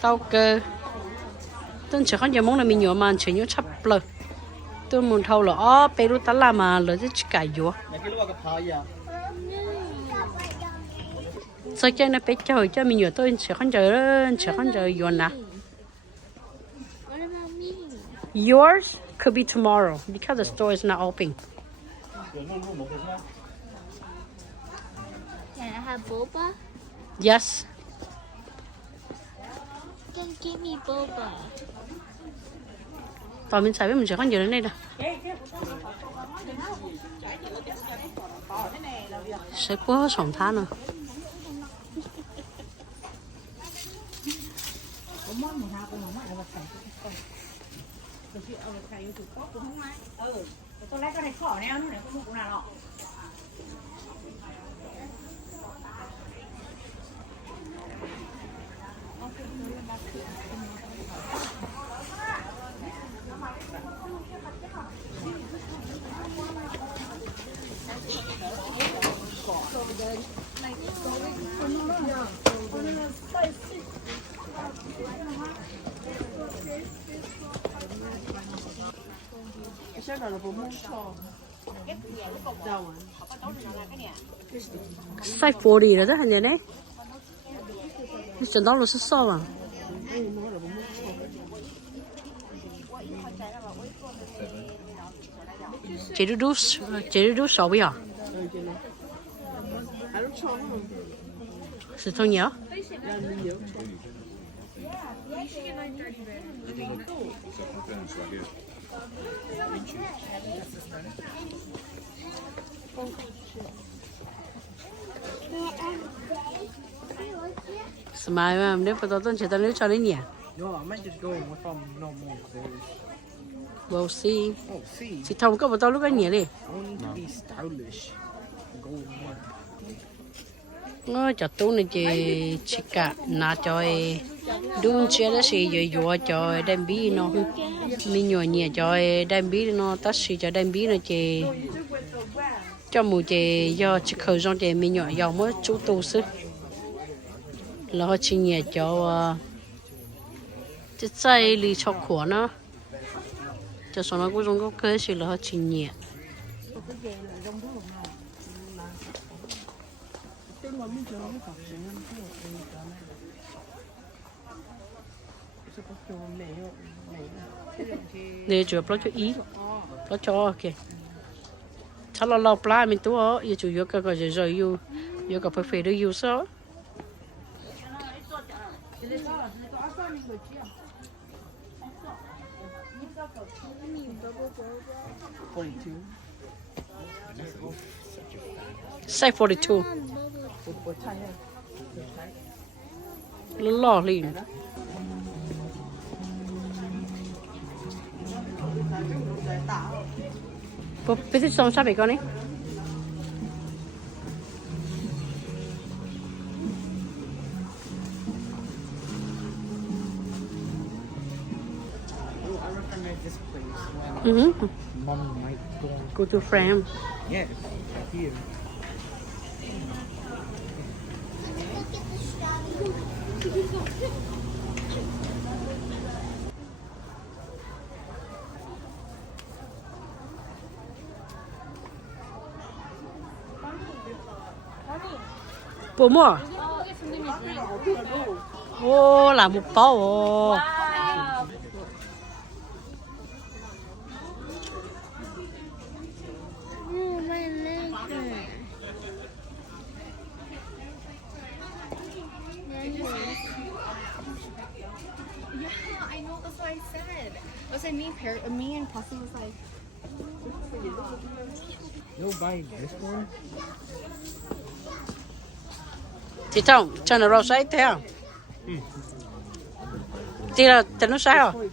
tao cơ tôi chỉ không giờ mong là mình nhỏ mà chỉ nhớ chắp lờ tôi muốn thâu là bé lúc ta làm mà lỡ chứ cài vô sao cho nó bé chơi cho mình nhỏ tôi chỉ không chờ vô nè yours could be tomorrow because the store is not open. Can I have boba? Yes. Then give me boba. Tao mình xài với mình sẽ có nhiều đến đây nè. Sẽ có sòng thá nữa. Tôi lấy cái này khỏi neo nữa này không có nào. Size 40 rồi đó hình như đấy. Chuẩn đó là số số à. Chị đu số bây giờ. Sự thông nhớ. Mà nếu mà tôi chỉ tao nếu cho đến nhà. No, I might just go from normal. We'll see. Oh, see. Chị thông có một tao lúc anh nhỉ đi. I don't need to be stylish. Go more. Nó cho tôi này chị cả na cho đúng chưa đó gì rồi vừa cho đem bí nó mình nhỏ nhẹ cho đem bí nó tất sĩ cho đem bí nó chị cho mù chị do chị khởi trong chị mình nhỏ giàu mới chú tu sức là họ chỉ nhẹ cho cái dây lì cho khổ nó cho số nó cũng giống có cái gì là họ chỉ nhẹ để chụp nó cho ý nó cho kìa chắc là lâu plá mình tú ó giờ chủ yếu cái rồi yêu yêu cái phải phải được yêu sao size 42 lo liền bây giờ xong sao vậy con ấy Mom might go to frame yeah, here. bộ mua ô là một bao ô I know, that's what I said. Was it me and Pussy was like, You'll buy this one? chị Thông cho nó rau sấy thế không chị là tên nó sấy không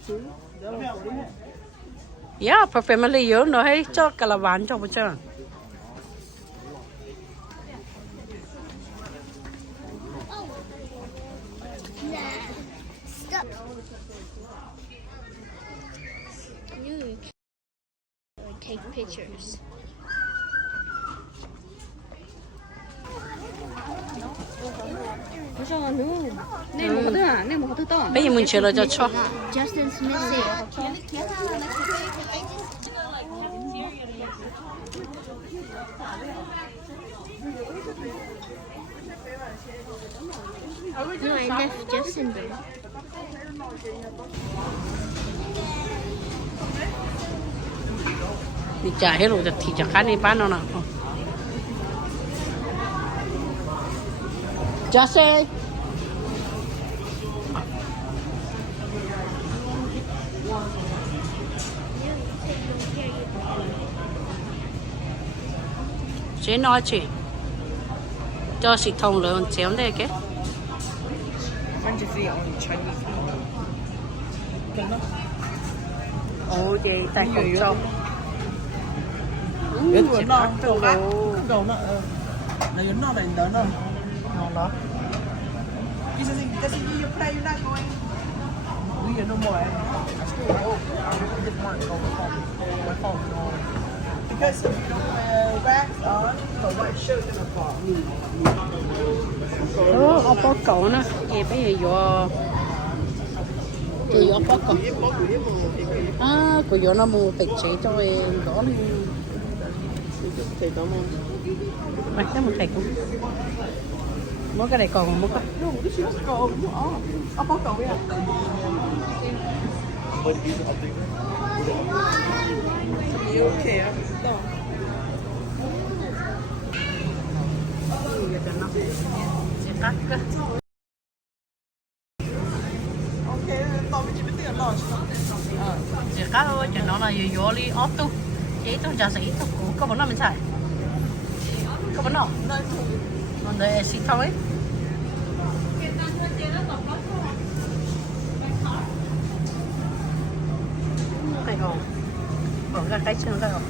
yeah for family yếu nó hay cho cả là bán cho một chân take pictures. cho nữa. Nên một thứ à, nên một thứ to. bây giờ mình chờ là cho cho Justin Smith say. No, I left Justin there. đi trả hết rồi thì chẳng khác đi bán nó nào trả xe chế nói chị cho xịt thông lớn chéo đây cái Anh chỉ see only Chinese. Can nó. ồ chị tại khẩu cho Biết vừa nó đầu nó là nó này nó đó. Cái gì you play you not going. We are no more. Because bags on the white shirt in the fall. ở bó cậu nữa chị bây giờ vô chị ở bó cậu à của vô nó mua bịch chế cho em đó đi Thầy cảm ơn. mày cái một thầy cũng mỗi cái này còn mỗi cái Bó cậu vậy. Okay. chị cắt cơ chị cắt thôi chị nó là vô đi ốp tu chị tu giả sĩ tu cũ có bốn năm mình xài có bốn năm còn đây xịt thôi cái hồ bỏ ra cái chân ra rồi